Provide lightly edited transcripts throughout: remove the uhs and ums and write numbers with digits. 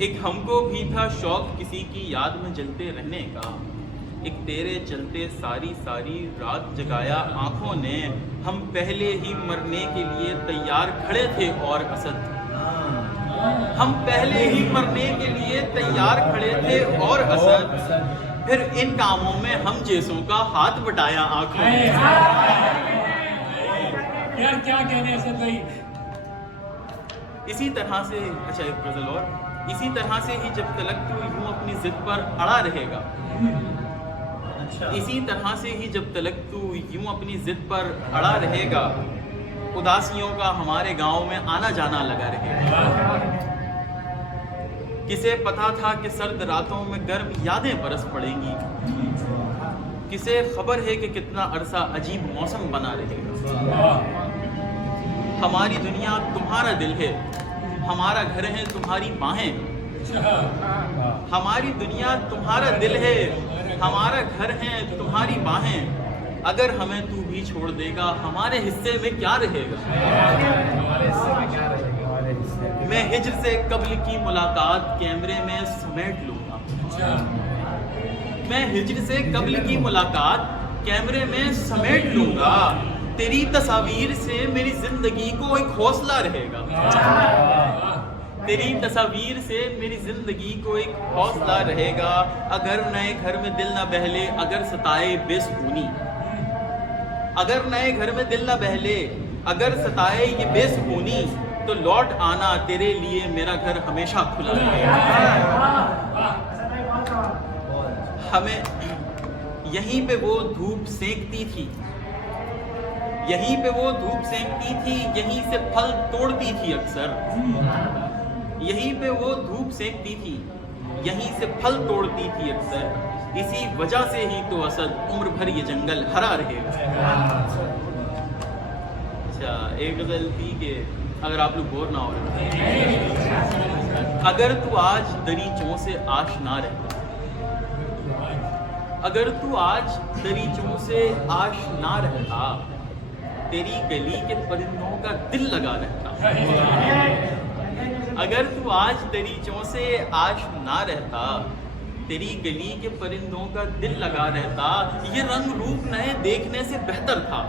ایک ہم کو بھی تھا شوق کسی کی یاد میں جلتے رہنے کا، ایک تیرے چلتے ساری ساری رات جگایا آنکھوں نے، ہم پہلے ہی مرنے کے لیے تیار کھڑے تھے اور اسد، ہم پہلے ہی مرنے کے لیے تیار کھڑے تھے اور اسد، پھر ان کاموں میں ہم جیسوں کا ہاتھ بٹایا آنکھوں نے۔ یار کیا کہنے اسد بھائی۔ اسی طرح سے اچھا ایک غزل اور، اسی طرح سے ہی جب تلک تو یوں اپنی ضد پر اڑا رہے گا، اسی طرح سے ہی جب تلک تو یوں اپنی ضد پر اڑا رہے گا، اداسیوں کا ہمارے گاؤں میں آنا جانا لگا رہے گا۔ کسے پتا تھا کہ سرد راتوں میں گرم یادیں برس پڑیں گی، کسے خبر ہے کہ کتنا عرصہ عجیب موسم بنا رہے گا۔ ہماری دنیا تمہارا دل ہے، ہمارا گھر ہے تمہاری باہیں، ہماری دنیا تمہارا دل ہے، ہمارا گھر ہے تمہاری باہیں، اگر ہمیں تو بھی چھوڑ دے گا ہمارے حصے میں کیا رہے گا؟ میں ہجر سے قبل کی ملاقات کیمرے میں سمیٹ لوں گا، میں ہجر سے قبل کی ملاقات کیمرے میں سمیٹ لوں گا، تیری تصاویر سے میری زندگی کو ایک حوصلہ رہے گا، تیری تصاویر سے میری زندگی کو ایک حوصلہ رہے گا، اگر نئے گھر میں دل نہ بہلے اگر ستائے بے سکونی، اگر نئے گھر میں دل نہ بہلے اگر ستائے یہ بے سکونی، تو لوٹ آنا تیرے لیے میرا گھر ہمیشہ کھلا رہے گا۔ ہمیں یہیں پہ وہ دھوپ سینکتی تھی، یہیں پہ وہ دھوپ سینکتی تھی، یہیں سے پھل توڑتی تھی اکثر، یہیں پہ وہ دھوپ سینکتی تھی، یہیں سے پھل توڑتی تھی اکثر، اسی وجہ سے ہی تو اسد عمر بھر یہ جنگل ہرا رہے گا۔ اچھا ایک غزل تھی کہ اگر آپ لوگ بور نہ ہو رہے، اگر تو آج دریچوں سے آشنا رہتا، اگر تو آج دریچوں سے آشنا رہتا، تیری گلی کے پرندوں کا دل لگا رہتا، اگر تو آج دریچوں سے آشنا رہتا، تیری گلی کے پرندوں کا دل لگا رہتا، یہ رنگ روپ نئے دیکھنے سے بہتر تھا،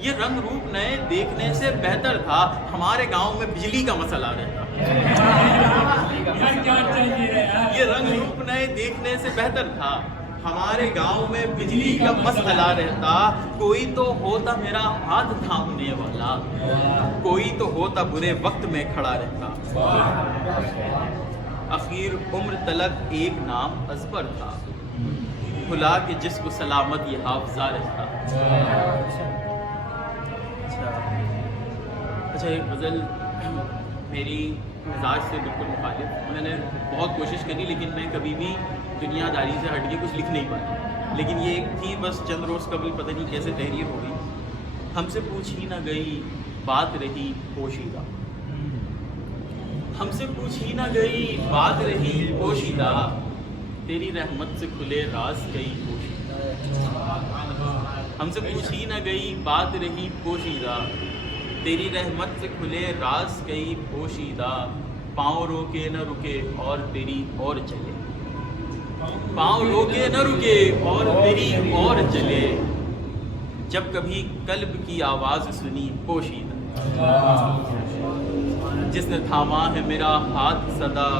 یہ رنگ روپ نئے دیکھنے سے بہتر تھا، ہمارے گاؤں میں بجلی کا مسئلہ رہتا، یہ رنگ روپ نئے دیکھنے سے بہتر تھا، ہمارے گاؤں میں بجلی کا مسئلہ رہتا، کوئی تو ہوتا میرا ہاتھ تھامنے والا، کوئی تو ہوتا برے وقت میں کھڑا رہتا، اخیر عمر تلک ایک نام ازبر تھا، بھلا کہ جس کو سلامت یہ حافظہ رہتا۔ اچھا ایک غزل میری مزاج سے بالکل مخالف، میں نے بہت کوشش کری لیکن میں کبھی بھی دنیا داری سے ہٹ کے کچھ لکھ نہیں پایا، لیکن یہ ایک تھی بس چند روز قبل پتہ نہیں کیسے تحریر ہو گئی، ہم سے پوچھی نہ گئی بات رہی پوشیدہ، ہم سے پوچھی نہ گئی بات رہی پوشیدہ، تیری رحمت سے کھلے راز کئی پوشیدہ، ہم سے پوچھی نہ گئی بات رہی پوشیدہ، تیری رحمت سے کھلے راز کئی پوشیدہ، پاؤں روکے نہ رکے اور تیری اور چلے، پاؤں روکے نہ رکے اور تیری اور چلے، جب کبھی قلب کی آواز سنی پوشیدہ، جس نے تھاما ہے میرا ہاتھ صدا،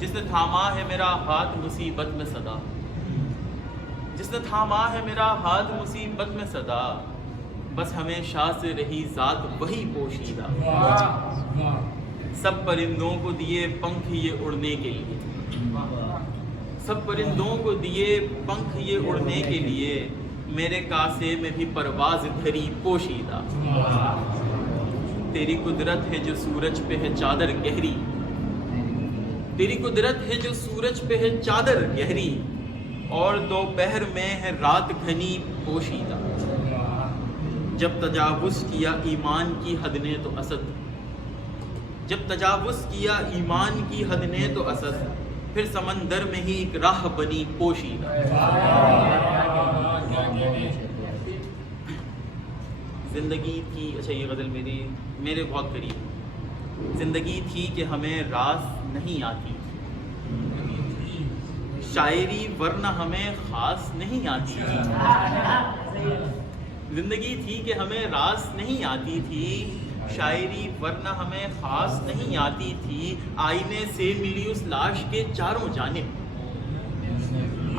جس نے تھاما ہے میرا ہاتھ مصیبت میں صدا، جس نے تھاما ہے میرا ہاتھ مصیبت میں صدا، بس ہمیشہ سے رہی ذات وہی پوشیدہ، سب پرندوں کو دیے پنکھ یہ اڑنے کے لیے، سب پرندوں کو دیے پنکھ یہ اڑنے کے لیے، میرے کاسے میں بھی پرواز دھری پوشیدہ، تیری قدرت ہے جو سورج پہ ہے چادر گہری، تیری قدرت ہے جو سورج پہ ہے چادر گہری، اور دوپہر میں ہے رات گھنی پوشیدہ، جب تجاوز کیا ایمان کی حد نے تو اسد، جب تجاوز کیا ایمان کی حد نے تو اسد، پھر سمندر میں ہی ایک راہ بنی پوشیدہ۔ زندگی کی اچھا یہ غزل میرے بہت قریب، زندگی تھی کہ ہمیں راز نہیں آتی، شاعری ورنہ ہمیں خاص نہیں آتی تھی، زندگی تھی کہ ہمیں راز نہیں آتی تھی، شاعری ورنہ ہمیں خاص نہیں آتی تھی، آئینے سے ملی اس لاش کے چاروں جانب،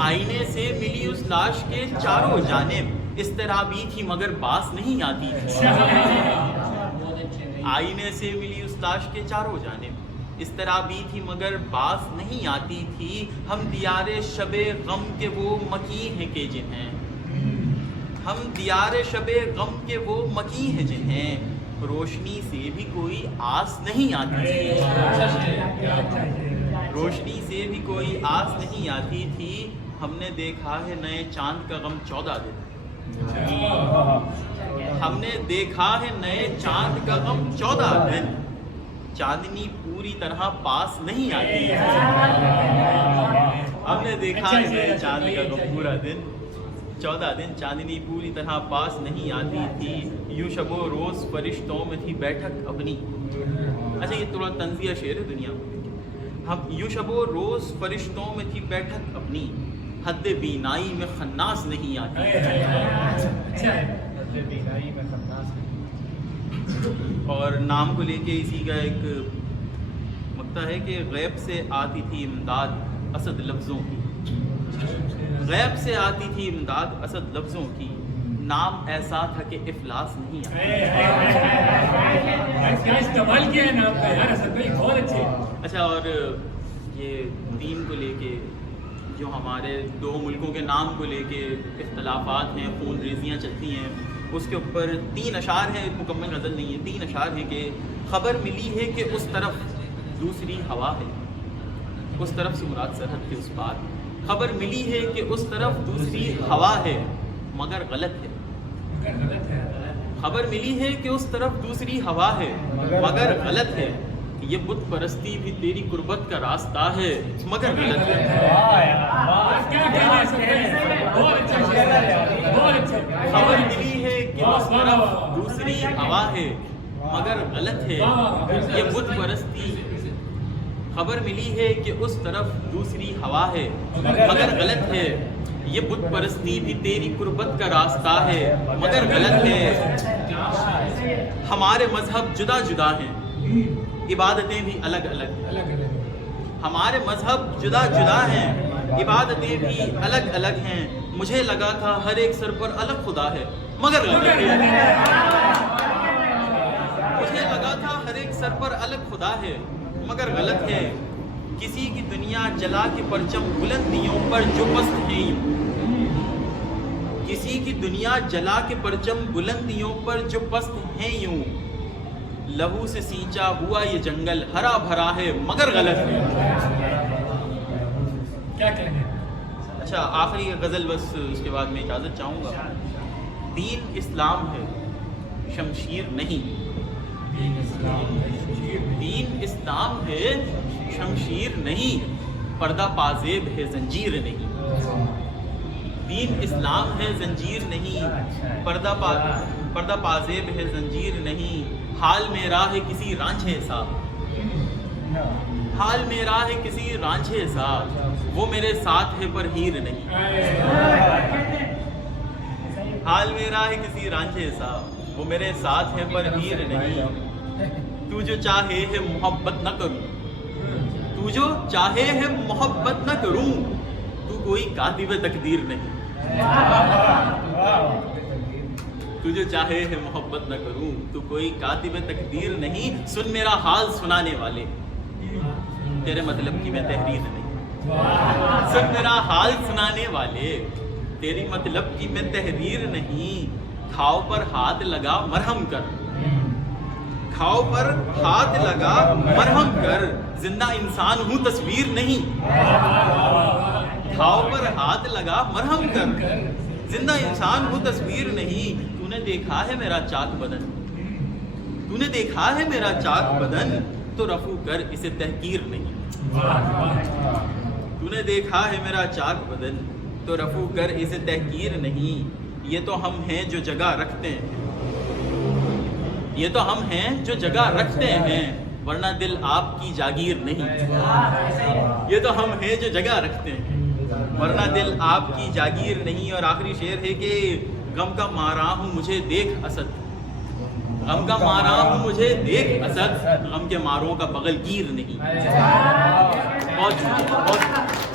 آئینے سے ملی اس لاش کے چاروں جانب، اضطرابی تھی مگر باس نہیں آتی تھی، آئینے سے ملی اس لاش کے چاروں جانب، اضطرابی تھی مگر باس نہیں آتی تھی، ہم دیار شب غم کے وہ مکی ہیں کہ جنہیں، ہم دیار شب غم کے وہ مکی ہیں جنہیں روشنی سے بھی کوئی آس نہیں آتی تھی، روشنی سے بھی کوئی آس نہیں آتی تھی، ہم نے دیکھا ہے نئے چاند کا غم 14 دن، ہم نے دیکھا ہے نئے چاند کا غم 14 دن، چاندنی پوری طرح پاس نہیں آتی، ہم نے دیکھا ہے نئے چاند کا غم پورا دن 14 دن، چاندنی پوری طرح پاس نہیں آتی تھی، یوں شب و روز فرشتوں میں تھی بیٹھک اپنی، اچھا یہ تھوڑا طنزیہ شعر ہے دنیا میں، ہم یوں شب و روز فرشتوں میں تھی بیٹھک اپنی، حد بینائی میں خناس نہیں آتی، اور نام کو لے کے اسی کا ایک مقطع ہے کہ غیب سے آتی تھی امداد اسد لفظوں کی، غیب سے آتی تھی امداد اسد لفظوں کی، نام ایسا تھا کہ افلاس نہیں کیا استعمال کیا ہے نام کا یار اسد بھائی، بہت اچھے۔ اچھا، اور یہ دین کو لے کے جو ہمارے دو ملکوں کے نام کو لے کے اختلافات ہیں، خون ریزیاں چلتی ہیں، اس کے اوپر 3 اشعار ہیں، مکمل غزل نہیں ہے، 3 اشعار ہیں کہ خبر ملی ہے کہ اس طرف دوسری ہوا ہے، اس طرف سے مراد سرحد کے اس پار، خبر ملی ہے کہ اس طرف دوسری ہوا ہے مگر غلط ہے، خبر ملی ہے کہ اس طرف دوسری ہوا ہے مگر غلط ہے، یہ بت پرستی بھی تیری قربت کا راستہ ہے مگر غلط ہے، خبر ملی ہے کہ اس طرف دوسری ہوا ہے مگر غلط ہے، یہ بت پرستی، خبر ملی ہے کہ اس طرف دوسری ہوا ہے مگر غلط ہے، یہ بت پرستی بھی تیری قربت کا راستہ ہے مگر غلط ہے، ہمارے مذہب جدا جدا ہیں، عبادتیں بھی الگ الگ، ہمارے مذہب جدا جدا ہیں، عبادتیں بھی الگ الگ ہیں، مجھے لگا تھا ہر ایک سر پر الگ خدا ہے مگر غلط ہے، مجھے لگا تھا ہر ایک سر پر الگ خدا ہے مگر غلط ہے، کسی کی دنیا جلا کے پرچم بلندیوں پر جو پست ہیں یوں، کسی کی دنیا جلا کے پرچم بلندیوں پر جو پست ہیں یوں، لہو سے سینچا ہوا یہ جنگل ہرا بھرا ہے مگر غلط ہے، کیا کہیں گے؟ اچھا آخری غزل بس اس کے بعد میں اجازت چاہوں گا، دین اسلام ہے شمشیر نہیں، دین اسلام ہے شمشیر نہیں، پردہ پازیب ہے زنجیر نہیں، دین اسلام ہے زنجیر نہیں، پردہ پازیب ہے زنجیر نہیں، حال میرا ہے کسی رانجھے سا، حال میرا ہے کسی رانجھے سا، وہ میرے ساتھ ہے پر ہیر نہیں، حال میرا ہے کسی رانجھے سا، وہ میرے ساتھ ہے پر ہیر نہیں، تو جو چاہے ہے محبت نہ کروں، تو جو چاہے ہے محبت نہ کروں، تو کوئی کاتب تقدیر نہیں، تو جو چاہے ہے محبت نہ کروں، تو کوئی کاتب تقدیر نہیں، سن میرا حال سنانے والے، تیرے مطلب کی میں تحریر نہیں، سن میرا حال سنانے والے، تیری مطلب کی میں تحریر نہیں، کھاؤ پر ہاتھ لگا مرہم کر، کھاؤ پر ہاتھ لگا مرہم کر، زندہ انسان ہوں تصویر نہیں، کھاؤ پر ہاتھ لگا مرہم کر، زندہ انسان ہوں تصویر نہیں، تو نے دیکھا ہے میرا چاک بدن، تو نے دیکھا ہے میرا چاک بدن، تو رفو کر اسے تحقیر نہیں، تو نے دیکھا ہے میرا چاک بدن، تو رفو کر اسے تحقیر نہیں، یہ تو ہم ہیں جو جگہ رکھتے ہیں، یہ تو ہم ہیں جو جگہ رکھتے ہیں، ورنہ دل آپ کی جاگیر نہیں. یہ تو ہم ہیں جو جگہ رکھتے ہیں ورنہ دل آپ کی جاگیر نہیں. اور آخری شعر ہے کہ غم کا مارا ہوں مجھے دیکھ اسد, غم کا مارا ہوں مجھے دیکھ اسد, غم کے ماروں کا بغل گیر نہیں. بہت شکریہ, بہت